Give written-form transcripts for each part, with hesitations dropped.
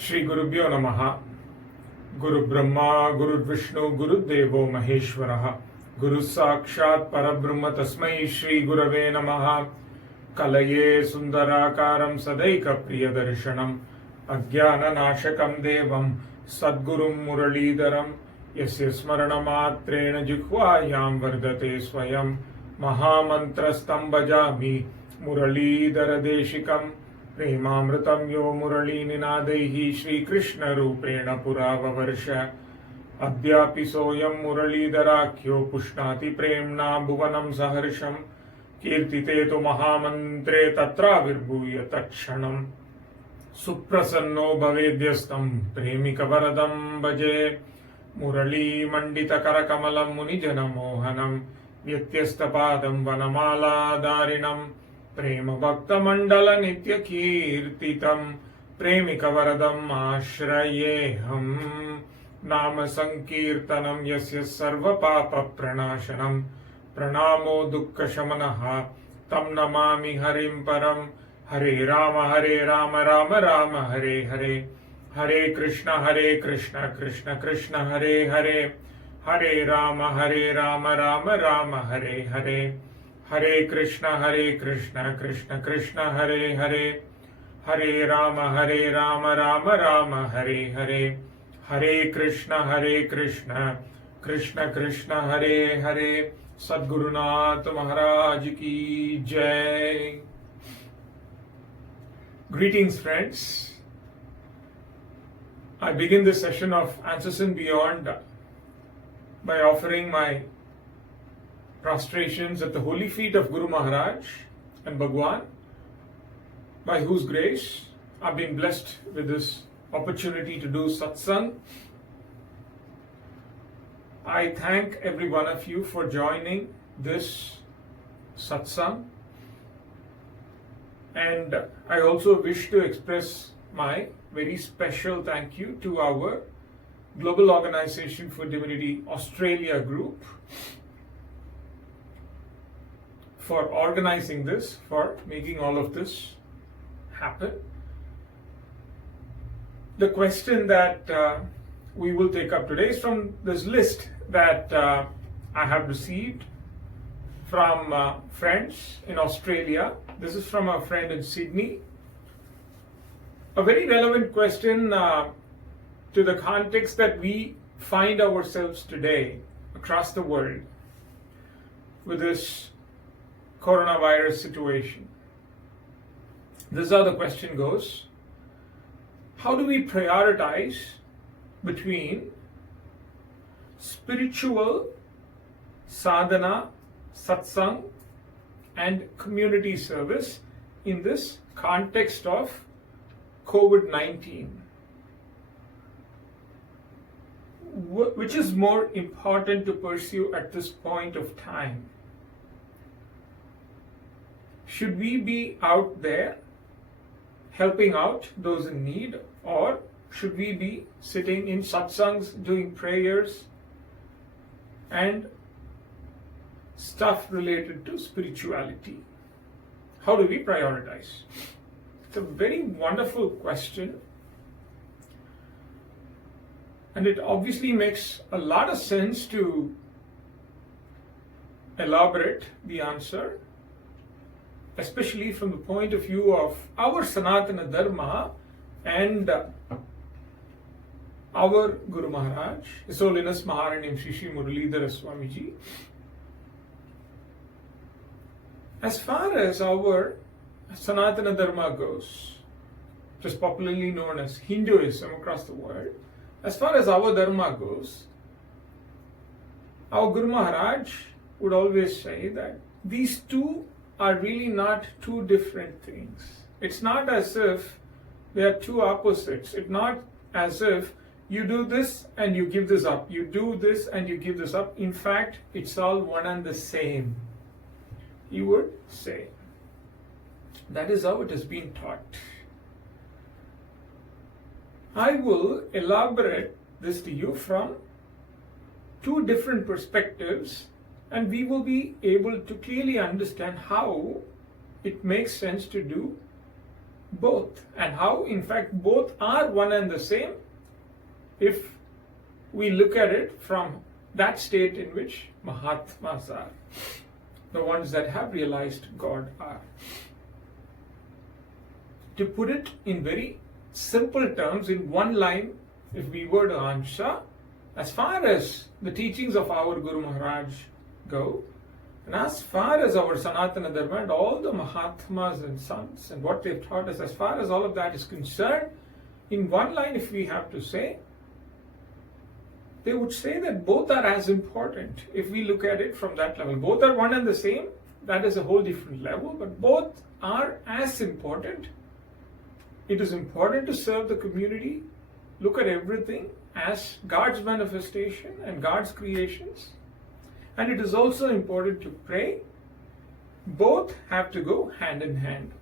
Shri Gurubhyo Namaha. Guru Brahma, Guru Vishnu, Guru Devo Maheshwaraha. Guru Sakshat Parabrahma Tasmai Shri Gurave Namaha. Kalaye Sundarakaram Sadaika Priyadarshanam. Ajnana Nashakam Devam Sadgurum Muralidharam. Yasya Smarana Matrena Jikhvayam Vardate Swayam. Mahamantrastam Bhajami Muralidhara Deshikam. प्रेमामृतं यो मुरलीनिनादैः श्रीकृष्णरूपेण पुराववर्ष अद्यापि सोऽयं मुरलीधराख्यो पुष्णाति प्रेम्णा भुवनं सहर्षं कीर्तिते तु महामन्त्रे तत्राविर्भूय तत्क्षणं सुप्रसन्नो भवेद्यस्तं प्रेमिकवरदं भजे मुरलीमण्डितकरकमलं मुनिजनमोहनं व्यत्यस्तपादं वनमालाधारिणं प्रेम भक्त मंडल नित्य कीर्तितं प्रेमिकवरदम् आश्रयेऽहं नाम संकीर्तनं यस्य सर्व पाप प्रणाशनं प्रणामो दुःख शमनः तं नमामि हरिं परं हरे राम राम राम हरे हरे हरे कृष्ण कृष्ण कृष्ण हरे हरे हरे राम राम राम हरे हरे हरे कृष्ण कृष्ण कृष्ण हरे हरे हरे राम राम राम हरे हरे हरे कृष्ण कृष्ण कृष्ण हरे हरे सद्गुरुनाथ महाराज की जय. Greetings friends. I begin this session of Answers and Beyond by offering my prostrations at the holy feet of Guru Maharaj and Bhagwan, by whose grace I've been blessed with this opportunity to do satsang. I thank every one of you for joining this satsang, and I also wish to express my very special thank you to our Global Organization for Divinity Australia group for organizing this, for making all of this happen. The question that we will take up today is from this list that I have received from friends in Australia. This is from a friend in Sydney. A very relevant question to the context that we find ourselves today across the world with this coronavirus situation. This is how the question goes. How do we prioritize between spiritual sadhana, satsang, and community service in this context of COVID-19? Which is more important to pursue at this point of time? Should we be out there helping out those in need, or should we be sitting in satsangs doing prayers and stuff related to spirituality? How do we prioritize? It's a very wonderful question, and it obviously makes a lot of sense to elaborate the answer, especially from the point of view of our Sanatana Dharma and our Guru Maharaj, His Holiness Maharanyam Sri Sri Muralidhara Swamiji. As far as our Sanatana Dharma goes, which is popularly known as Hinduism across the world, as far as our Dharma goes, our Guru Maharaj would always say that these two are really not two different things. It's not as if they are two opposites. It's not as if you do this and you give this up. You do this and you give this up. In fact, it's all one and the same, he would say. That is how it has been taught. I will elaborate this to you from two different perspectives, and we will be able to clearly understand how it makes sense to do both, and how in fact both are one and the same if we look at it from that state in which Mahatmas are, the ones that have realized God are. To put it in very simple terms, in one line, if we were to answer, as far as the teachings of our Guru Maharaj go, and as far as our Sanatana Dharma and all the Mahatmas and sons and what they've taught us, as far as all of that is concerned, in one line, if we have to say, they would say that both are as important. If we look at it from that level, both are one and the same. That is a whole different level, but both are as important. It is important to serve the community, look at everything as God's manifestation and God's creations. And it is also important to pray. Both have to go hand in hand.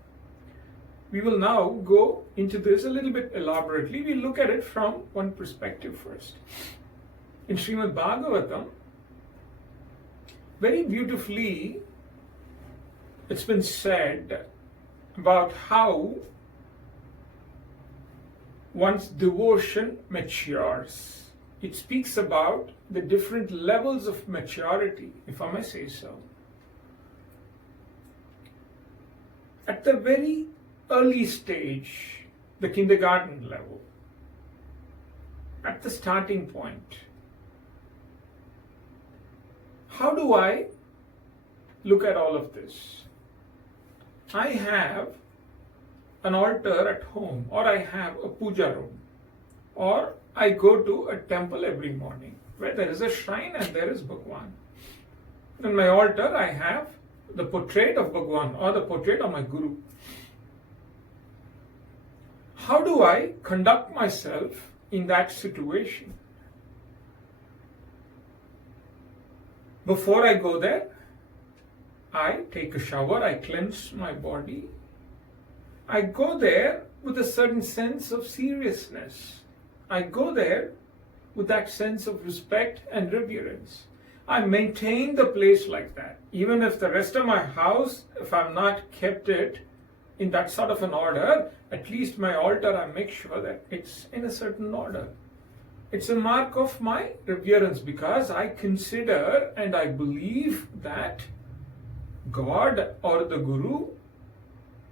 We will now go into this a little bit elaborately. We'll look at it from one perspective first. In Srimad Bhagavatam, very beautifully, it's been said about how one's devotion matures. It speaks about the different levels of maturity, if I may say so. At the very early stage, the kindergarten level, at the starting point, how do I look at all of this? I have an altar at home, or I have a puja room, or I go to a temple every morning where there is a shrine and there is Bhagwan. On my altar, I have the portrait of Bhagwan or the portrait of my Guru. How do I conduct myself in that situation? Before I go there, I take a shower, I cleanse my body. I go there with a certain sense of seriousness. I go there with that sense of respect and reverence. I maintain the place like that. Even if the rest of my house, if I've not kept it in that sort of an order, at least my altar, I make sure that it's in a certain order. It's a mark of my reverence because I consider and I believe that God or the Guru,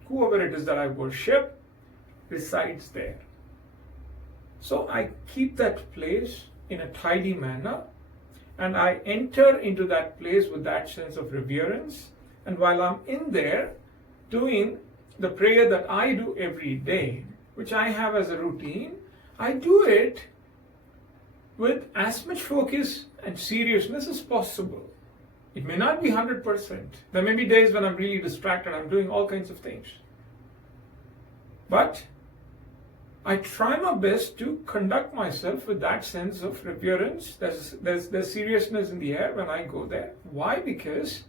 whoever it is that I worship, resides there. So I keep that place in a tidy manner and I enter into that place with that sense of reverence. And while I'm in there doing the prayer that I do every day, which I have as a routine, I do it with as much focus and seriousness as possible. It may not be 100%. There may be days when I'm really distracted, I'm doing all kinds of things. But I try my best to conduct myself with that sense of reverence. There's seriousness in the air when I go there. Why? Because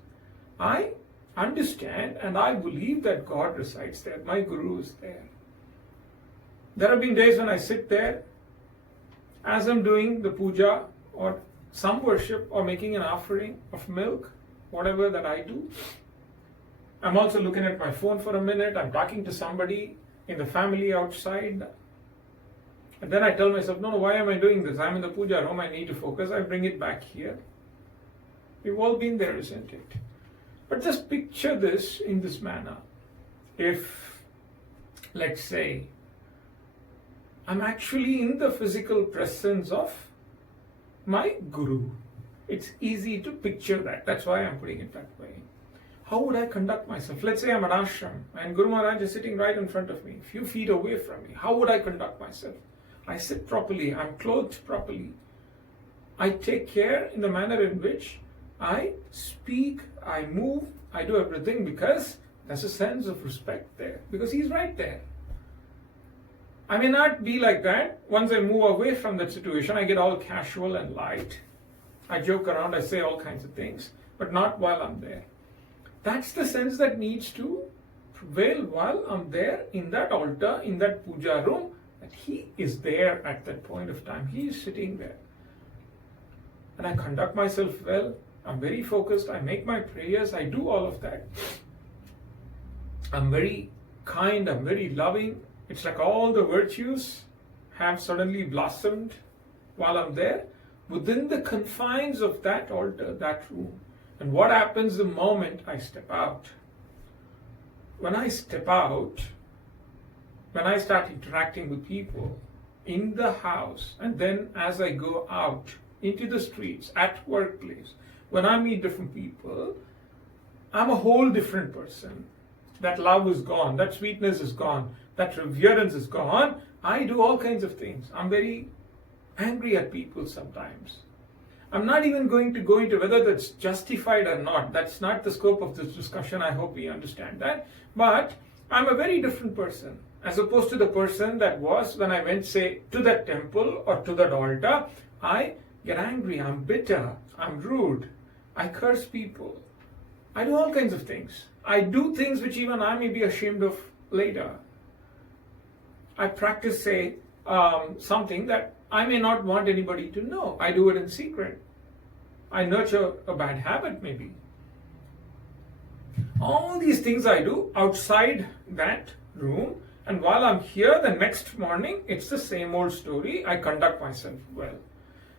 I understand and I believe that God resides there. My Guru is there. There have been days when I sit there as I'm doing the puja or some worship or making an offering of milk, whatever that I do. I'm also looking at my phone for a minute. I'm talking to somebody in the family outside. And then I tell myself, no, why am I doing this? I'm in the puja room. I need to focus. I bring it back here. We've all been there, isn't it? But just picture this in this manner. If, let's say, I'm actually in the physical presence of my Guru. It's easy to picture that. That's why I'm putting it that way. How would I conduct myself? Let's say I'm at ashram and Guru Maharaj is sitting right in front of me, a few feet away from me. How would I conduct myself? I sit properly. I'm clothed properly. I take care in the manner in which I speak, I move, I do everything because there's a sense of respect there. Because he's right there. I may not be like that. Once I move away from that situation, I get all casual and light. I joke around, I say all kinds of things, but not while I'm there. That's the sense that needs to prevail while I'm there in that altar, in that puja room, that he is there at that point of time. He is sitting there. And I conduct myself well. I'm very focused. I make my prayers. I do all of that. I'm very kind, I'm very loving. It's like all the virtues have suddenly blossomed while I'm there within the confines of that altar, that room. And what happens the moment I step out? When I step out, when I start interacting with people in the house, and then as I go out into the streets, at workplace, when I meet different people, I'm a whole different person. That love is gone, that sweetness is gone, that reverence is gone. I do all kinds of things. I'm very angry at people sometimes. I'm not even going to go into whether that's justified or not. That's not the scope of this discussion. I hope we understand that. But I'm a very different person as opposed to the person that was when I went, say, to that temple or to that altar. I get angry, I'm bitter, I'm rude, I curse people. I do all kinds of things. I do things which even I may be ashamed of later. I practice, say, something that I may not want anybody to know. I do it in secret. I nurture a bad habit maybe. All these things I do outside that room, and while I'm here the next morning, it's the same old story. I conduct myself well.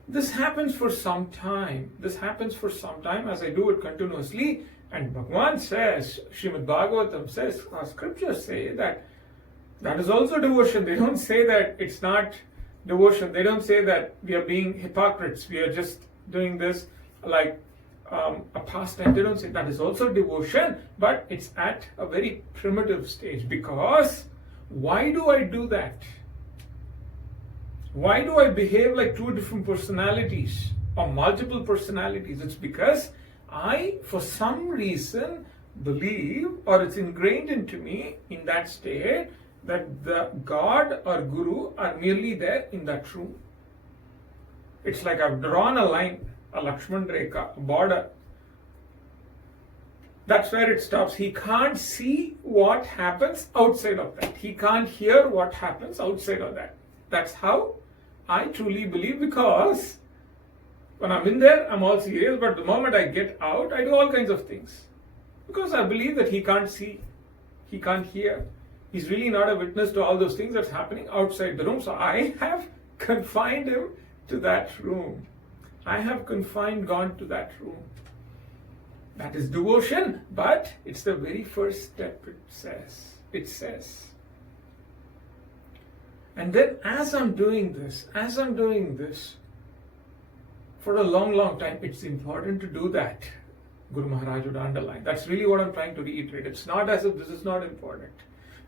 This happens for some time. This happens for some time as I do it continuously. And Bhagavan says, Srimad Bhagavatam says, our scriptures say that that is also devotion. They don't say that it's not devotion. They don't say that we are being hypocrites. We are just doing this like a pastime. They don't say that is also devotion, but it's at a very primitive stage. Because why do I do that? Why do I behave like two different personalities or multiple personalities? It's because I, for some reason, believe, or it's ingrained into me in that state, that the God or Guru are merely there in that room. It's like I've drawn a line, a Lakshman Rekha, a border. That's where it stops. He can't see what happens outside of that. He can't hear what happens outside of that. That's how I truly believe, because when I'm in there, I'm all serious, but the moment I get out, I do all kinds of things. Because I believe that he can't see, he can't hear. He's really not a witness to all those things that's happening outside the room. So I have confined him to that room. I have confined God to that room. That is devotion, but it's the very first step, it says. And then as I'm doing this, for a long, long time, it's important to do that. Guru Maharaj would underline. That's really what I'm trying to reiterate. It's not as if this is not important.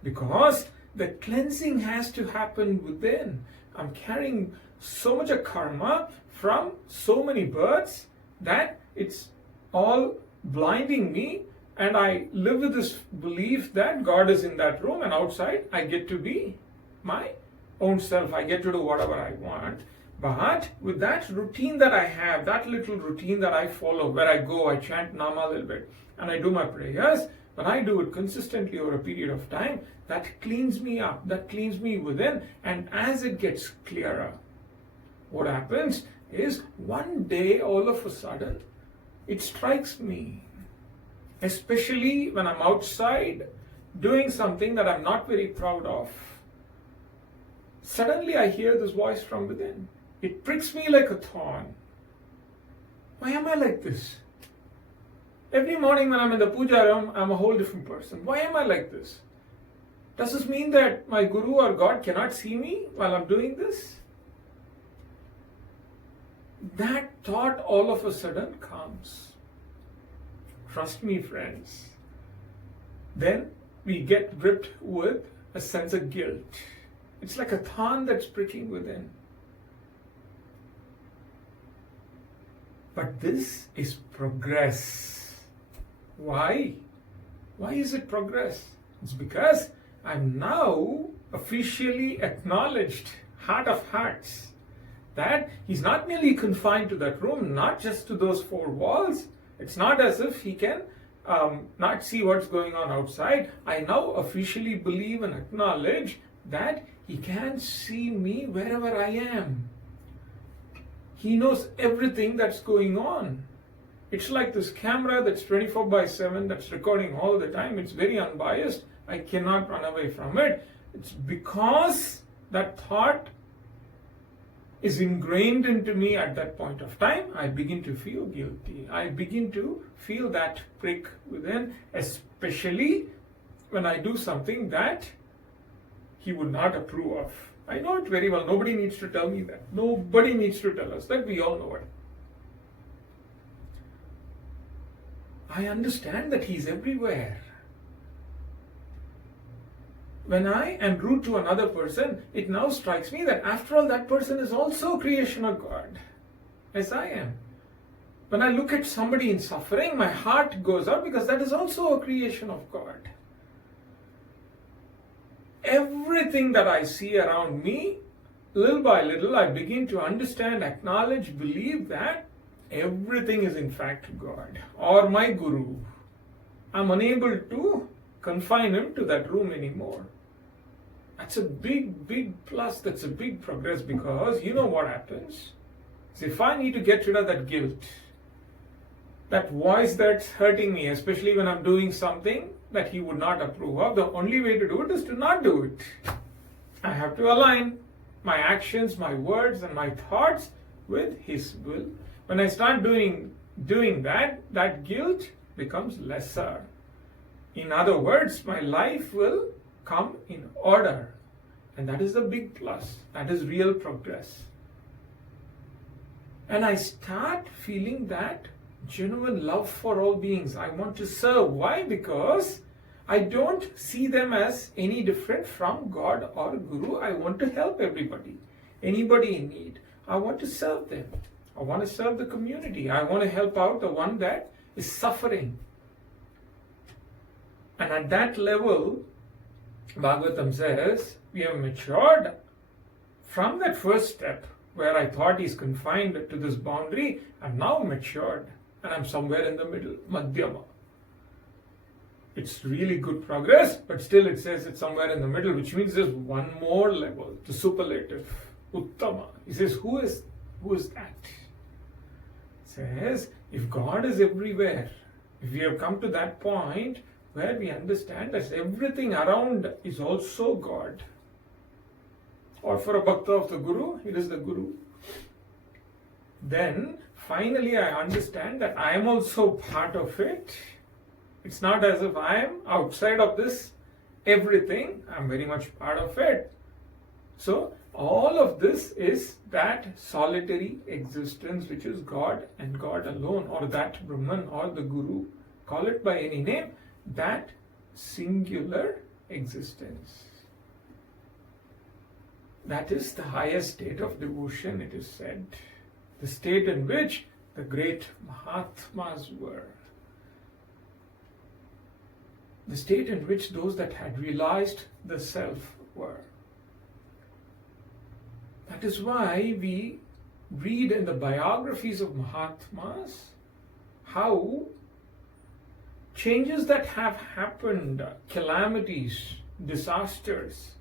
Because the cleansing has to happen within. I'm carrying so much of karma from so many births that it's all blinding me, and I live with this belief that God is in that room, and outside I get to be my own self. I get to do whatever I want. But with that routine that I have, that little routine that I follow, where I go, I chant Nama a little bit, and I do my prayers, when I do it consistently over a period of time, that cleans me up, that cleans me within. And as it gets clearer, what happens is one day, all of a sudden, it strikes me, especially when I'm outside doing something that I'm not very proud of. Suddenly I hear this voice from within. It pricks me like a thorn. Why am I like this? Every morning when I'm in the puja room, I'm a whole different person. Why am I like this? Does this mean that my Guru or God cannot see me while I'm doing this? That thought all of a sudden comes. Trust me, friends. Then we get gripped with a sense of guilt. It's like a thorn that's pricking within. But this is progress. Why? Why is it progress? It's because I'm now officially acknowledged, heart of hearts, that he's not merely confined to that room, not just to those four walls. It's not as if he can not see what's going on outside. I now officially believe and acknowledge that he can see me wherever I am. He knows everything that's going on. It's like this camera that's 24/7, that's recording all the time. It's very unbiased. I cannot run away from it. It's because that thought is ingrained into me at that point of time. I begin to feel guilty. I begin to feel that prick within, especially when I do something that he would not approve of. I know it very well. Nobody needs to tell me that. Nobody needs to tell us that. We all know it. I understand that he's everywhere. When I am rude to another person, it now strikes me that after all, that person is also a creation of God, as I am. When I look at somebody in suffering, my heart goes out because that is also a creation of God. Everything that I see around me, little by little, I begin to understand, acknowledge, believe that everything is in fact God or my Guru. I'm unable to confine him to that room anymore. That's a big, big plus. That's a big progress, because you know what happens? So if I need to get rid of that guilt, that voice that's hurting me, especially when I'm doing something that he would not approve of, the only way to do it is to not do it. I have to align my actions, my words, and my thoughts with his will. When I start doing that, that guilt becomes lesser. In other words, my life will come in order. And that is the big plus. That is real progress. And I start feeling that genuine love for all beings. I want to serve. Why? Because I don't see them as any different from God or Guru. I want to help everybody. Anybody in need. I want to serve them. I want to serve the community. I want to help out the one that is suffering. And at that level, Bhagavatam says, we have matured from that first step where I thought he's confined to this boundary. I'm now matured and I'm somewhere in the middle, Madhyama. It's really good progress, but still it says it's somewhere in the middle, which means there's one more level, the superlative, Uttama. He says, who is that? He says, if God is everywhere, if we have come to that point where we understand that everything around is also God, or for a Bhakta of the Guru, it is the Guru, then finally I understand that I am also part of it. It's not as if I am outside of this everything. I'm very much part of it. So all of this is that solitary existence which is God and God alone, or that Brahman or the Guru, call it by any name, that singular existence. That is the highest state of devotion, it is said. The state in which the great Mahatmas were. The state in which those that had realized the self were. That is why we read in the biographies of Mahatmas how changes that have happened, calamities, disasters,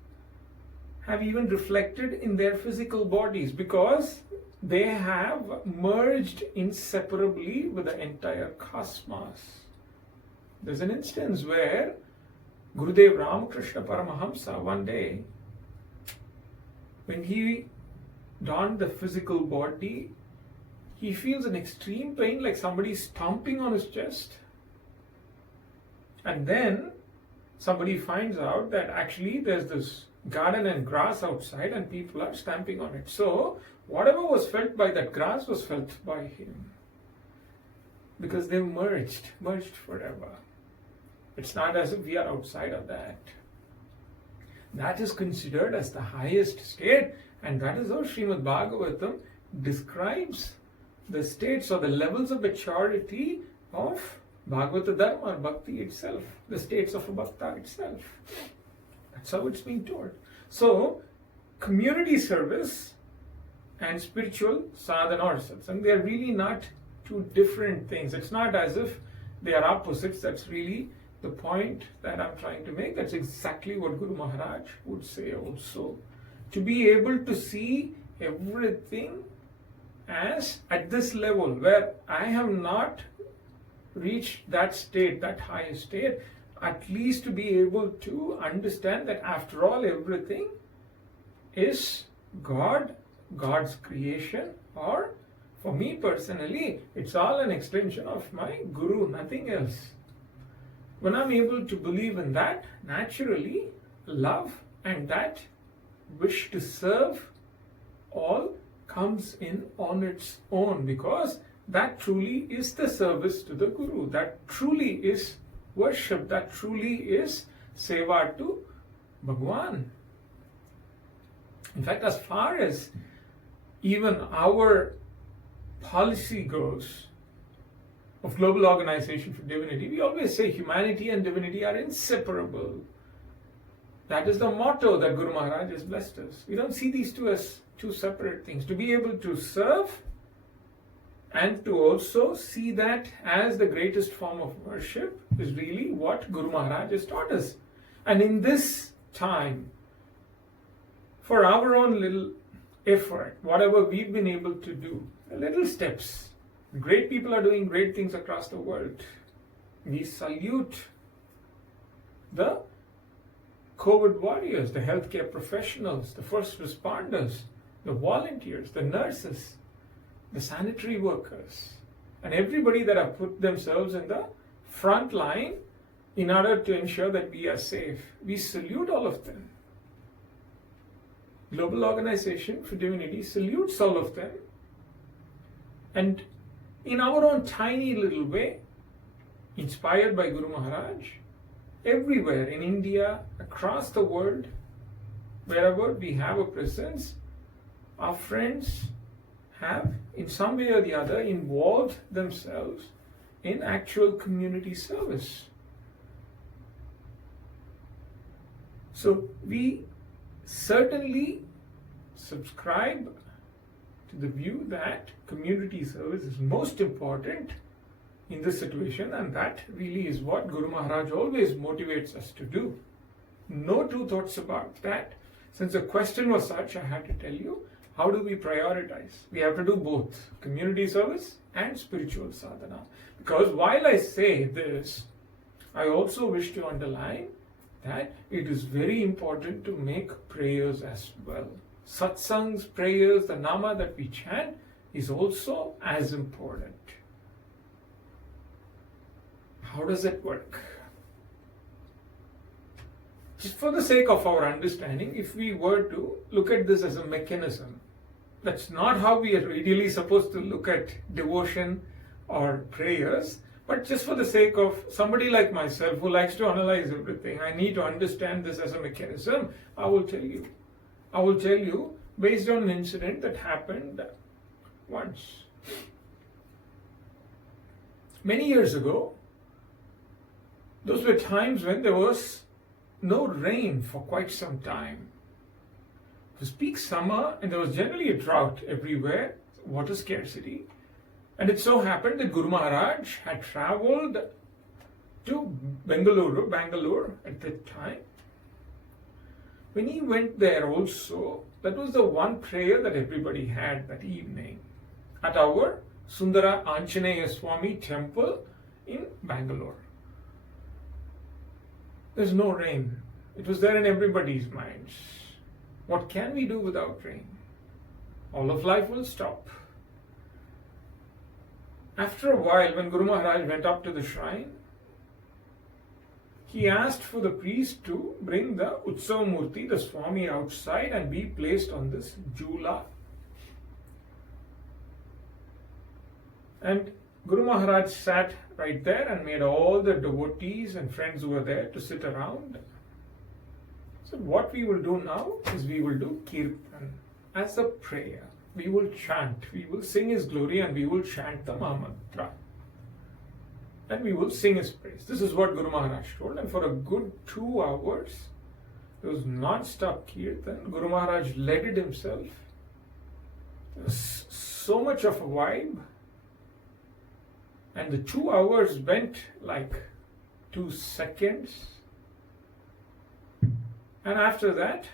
have even reflected in their physical bodies, because they have merged inseparably with the entire cosmos. There's an instance where Gurudev Ramakrishna Paramahamsa one day, when he donned the physical body, he feels an extreme pain, like somebody stomping on his chest. And then somebody finds out that actually there's this garden and grass outside and people are stamping on it. So whatever was felt by that grass was felt by him, because they merged forever. It's not as if we are outside of that. That is considered as the highest state, and that is how Srimad Bhagavatam describes the states or the levels of maturity of Bhagavata Dharma or Bhakti itself, the states of a Bhakta itself. That's how it's being told. So, community service and spiritual sadhana or satsang, they are really not two different things. It's not as if they are opposites. That's really the point that I'm trying to make. That's exactly what Guru Maharaj would say also. To be able to see everything as at this level where I have not reached that state, that highest state, at least to be able to understand that after all, everything is God, God's creation, or for me personally, it's all an extension of my Guru, nothing else. When I'm able to believe in that, naturally, love and that wish to serve all comes in on its own, because that truly is the service to the Guru. That truly is worship. That truly is seva to Bhagwan. In fact, as far as even our policy goes of Global Organization for Divinity, we always say humanity and divinity are inseparable. That is the motto that Guru Maharaj has blessed us. We don't see these two as two separate things. To be able to serve and to also see that as the greatest form of worship is really what Guru Maharaj has taught us. And in this time, for our own little effort, whatever we've been able to do, little steps, great people are doing great things across the world. We salute the COVID warriors, the healthcare professionals, the first responders, the volunteers, the nurses, the sanitary workers, and everybody that have put themselves in the front line in order to ensure that we are safe. We salute all of them. Global Organization for Divinity salutes all of them. And in our own tiny little way, inspired by Guru Maharaj, everywhere in India, across the world, wherever we have a presence, our friends have in some way or the other involved themselves in actual community service. So we certainly subscribe to the view that community service is most important in this situation, and that really is what Guru Maharaj always motivates us to do. No two thoughts about that. Since the question was such, I had to tell you, how do we prioritize? We have to do both community service and spiritual sadhana. Because while I say this, I also wish to underline that it is very important to make prayers as well. Satsangs, prayers, the nama that we chant is also as important. How does it work? Just for the sake of our understanding, if we were to look at this as a mechanism, that's not how we are ideally supposed to look at devotion or prayers, but just for the sake of somebody like myself who likes to analyze everything, I need to understand this as a mechanism. I will tell you based on an incident that happened once. Many years ago, those were times when there was no rain for quite some time. It was peak summer and there was generally a drought everywhere, water scarcity. And it so happened that Guru Maharaj had travelled to Bangalore at that time. When he went there also, that was the one prayer that everybody had that evening at our Sundara Anjaneya Swami temple in Bangalore. There's no rain. It was there in everybody's minds. What can we do without rain? All of life will stop. After a while, when Guru Maharaj went up to the shrine, he asked for the priest to bring the Utsav Murti, the Swami, outside and be placed on this jula. And Guru Maharaj sat right there and made all the devotees and friends who were there to sit around. So what we will do now is we will do kirtan as a prayer. We will chant, we will sing His glory and we will chant the Mahamantra. And we will sing His praise. This is what Guru Maharaj told, and for a good 2 hours, there was non-stop kirtan. Guru Maharaj led it himself. There was so much of a vibe. And the 2 hours went like 2 seconds. And after that,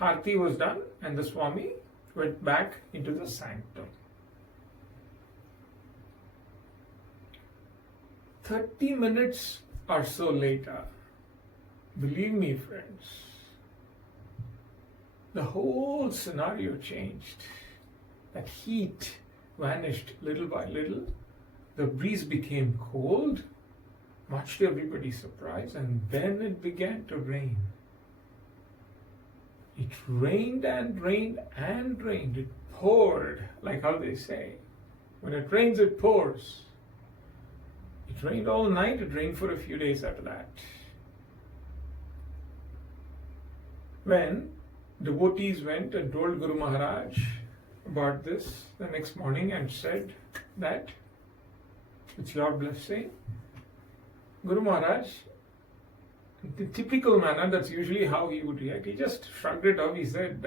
Harti was done and the Swami went back into the sanctum. 30 minutes or so later, Believe me, friends, the whole scenario changed. That heat vanished little by little. The breeze became cold, much to everybody's surprise, and then it began to rain. It rained and rained and rained. It poured, like how they say. When it rains, it pours. It rained all night, it rained for a few days after that. When devotees went and told Guru Maharaj about this the next morning and said that, it's your blessing, Guru Maharaj, in the typical manner, that's usually how he would react. He just shrugged it off. He said,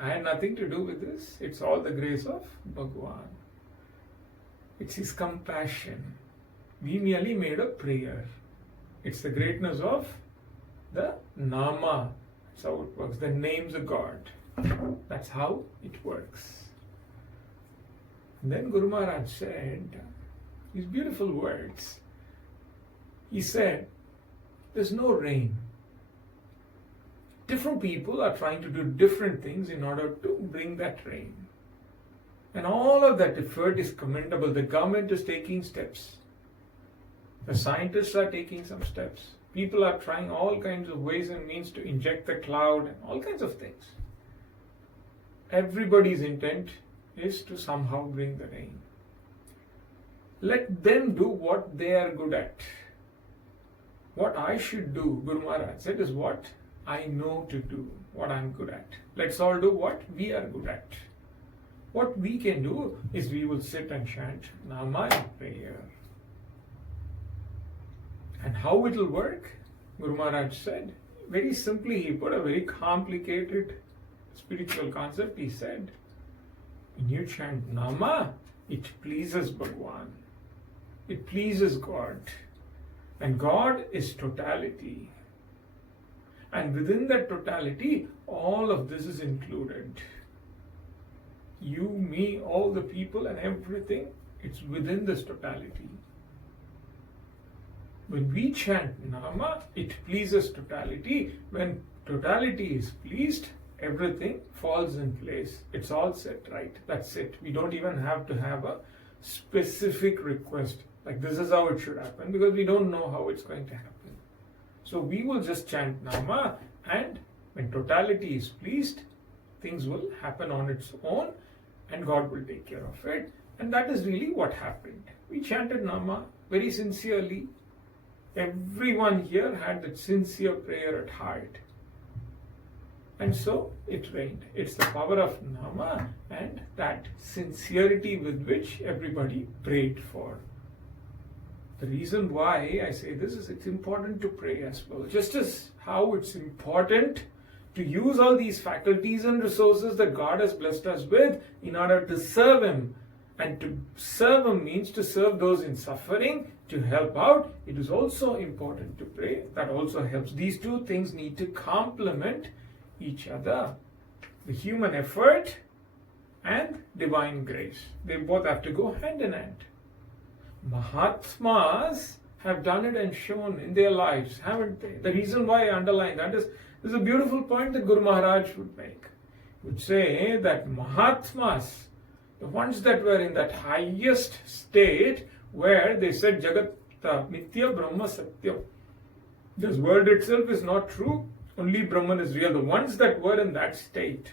I had nothing to do with this. It's all the grace of Bhagwan. It's his compassion. We merely made a prayer. It's the greatness of the Nama. That's how it works. The names of God. That's how it works. And then Guru Maharaj said these beautiful words. He said, there's no rain. Different people are trying to do different things in order to bring that rain. And all of that effort is commendable. The government is taking steps. The scientists are taking some steps. People are trying all kinds of ways and means to inject the cloud and all kinds of things. Everybody's intent is to somehow bring the rain. Let them do what they are good at. What I should do, Guru Maharaj said, is what I know to do, what I'm good at. Let's all do what we are good at. What we can do is we will sit and chant Nama prayer. And how it will work? Guru Maharaj said, very simply, he put a very complicated spiritual concept. He said, when you chant Nama, it pleases Bhagwan. It pleases God. And God is totality. And within that totality, all of this is included. You, me, all the people and everything, it's within this totality. When we chant Nama, it pleases totality. When totality is pleased, everything falls in place. It's all set right. That's it. We don't even have to have a specific request. Like this is how it should happen, because we don't know how it's going to happen. So we will just chant Nama, and when totality is pleased, things will happen on its own and God will take care of it. And that is really what happened. We chanted Nama very sincerely. Everyone here had that sincere prayer at heart. And so it rained. It's the power of Nama and that sincerity with which everybody prayed for. The reason why I say this is it's important to pray as well. Just as how it's important to use all these faculties and resources that God has blessed us with in order to serve Him. And to serve Him means to serve those in suffering, to help out. It is also important to pray. That also helps. These two things need to complement each other. The human effort and divine grace. They both have to go hand in hand. Mahatmas have done it and shown in their lives, haven't they? The reason why I underline that is, there's a beautiful point that Guru Maharaj would make. He would say that Mahatmas, the ones that were in that highest state where they said Jagat Mithya Brahma Satyam. This world itself is not true, only Brahman is real. The ones that were in that state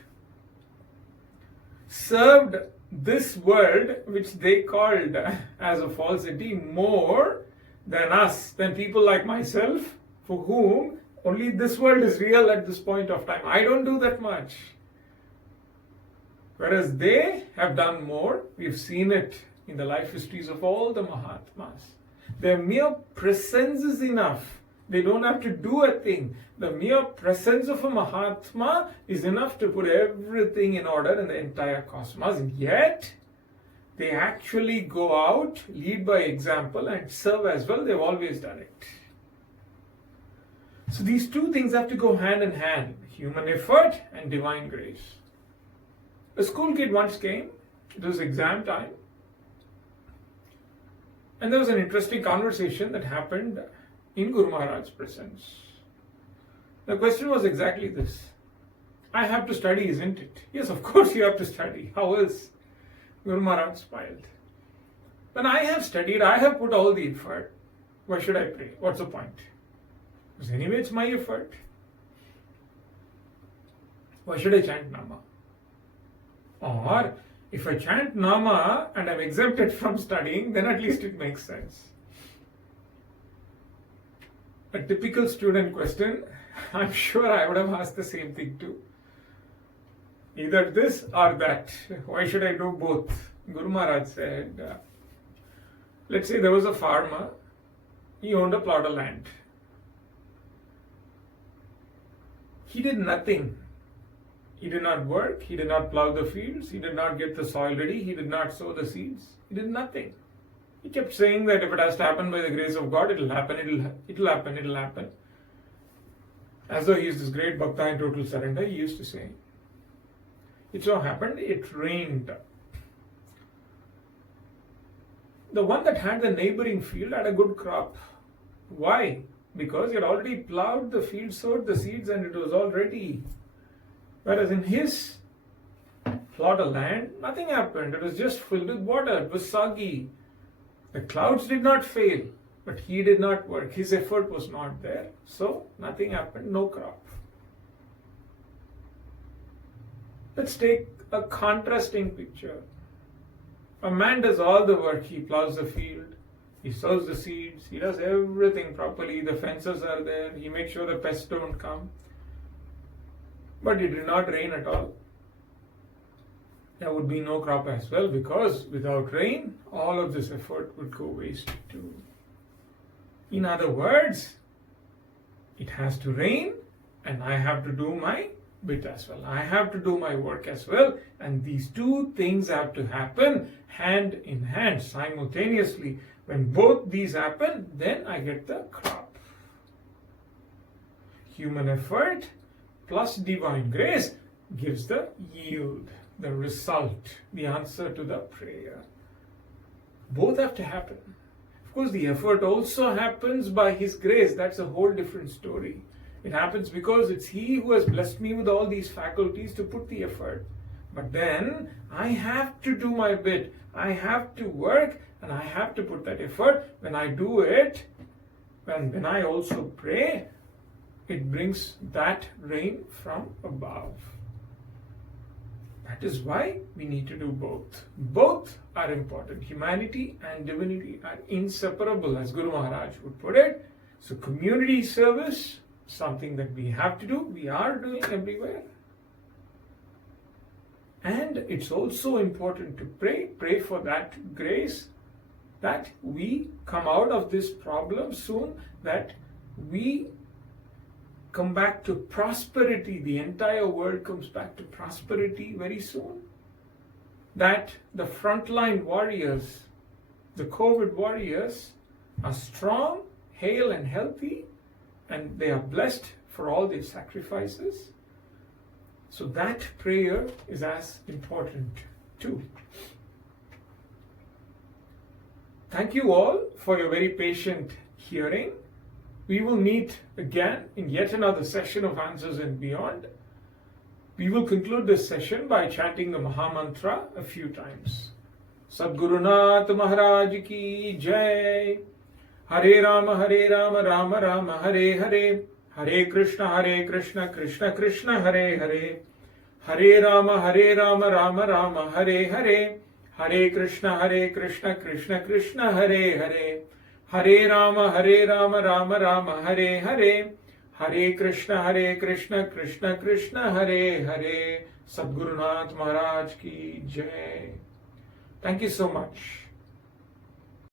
served this world, which they called as a falsity, more than us, than people like myself, for whom only this world is real at this point of time. I don't do that much. Whereas they have done more. We've seen it in the life histories of all the Mahatmas. Their mere presence is enough. They don't have to do a thing. The mere presence of a Mahatma is enough to put everything in order in the entire cosmos. And yet, they actually go out, lead by example, and serve as well. They've always done it. So these two things have to go hand in hand. Human effort and divine grace. A school kid once came. It was exam time. And there was an interesting conversation that happened in Guru Maharaj's presence. The question was exactly this. I have to study, isn't it? Yes, of course you have to study. How else? Guru Maharaj smiled. When I have studied, I have put all the effort. Why should I pray? What's the point? Because anyway, it's my effort. Why should I chant Nama? Or, if I chant Nama and I'm exempted from studying, then at least it makes sense. A typical student question, I'm sure I would have asked the same thing too. Either this or that. Why should I do both? Guru Maharaj said, let's say there was a farmer, he owned a plot of land. He did nothing. He did not work, he did not plow the fields, he did not get the soil ready, he did not sow the seeds, he did nothing. He kept saying that if it has to happen by the grace of God, it'll happen. As though he is this great Bhakta in total surrender, he used to say. It so happened, it rained. The one that had the neighboring field had a good crop. Why? Because he had already plowed the field, sowed the seeds, and it was all ready. Whereas in his plot of land, nothing happened. It was just filled with water. It was soggy. The clouds did not fail, but he did not work. His effort was not there. So nothing happened, no crop. Let's take a contrasting picture. A man does all the work. He plows the field, he sows the seeds, he does everything properly. The fences are there, he makes sure the pests don't come. But it did not rain at all. There would be no crop as well, because without rain, all of this effort would go waste too. In other words, it has to rain and I have to do my bit as well. I have to do my work as well, and these two things have to happen hand in hand simultaneously. When both these happen, then I get the crop. Human effort plus divine grace gives the yield, the result, the answer to the prayer. Both have to happen. Of course, the effort also happens by His grace. That's a whole different story. It happens because it's He who has blessed me with all these faculties to put the effort. But then I have to do my bit. I have to work and I have to put that effort. When I do it, when I also pray, it brings that rain from above. That is why we need to do both. Both are important. Humanity and divinity are inseparable, as Guru Maharaj would put it. So community service, something that we have to do, we are doing everywhere. And it's also important to pray for that grace, that we come out of this problem soon, that we come back to prosperity. The entire world comes back to prosperity very soon. That the frontline warriors, the COVID warriors, are strong, hale and healthy, and they are blessed for all their sacrifices. So that prayer is as important too. Thank you all for your very patient hearing. We will meet again in yet another session of Answers and Beyond. We will conclude this session by chanting the Mahamantra a few times. Sadgurunath Maharaj ki Jai. Hare Rama, Rama Rama, Hare Hare. Hare Krishna, Krishna Krishna, Hare Hare. Hare Rama, Rama Rama, Hare Hare. Hare Krishna, Krishna Krishna, Hare Hare. Hare Rama, Rama Rama, Hare Hare. Hare Krishna, Krishna Krishna, Hare Hare. Sadgurunath Maharaj ki Jai. Thank you so much.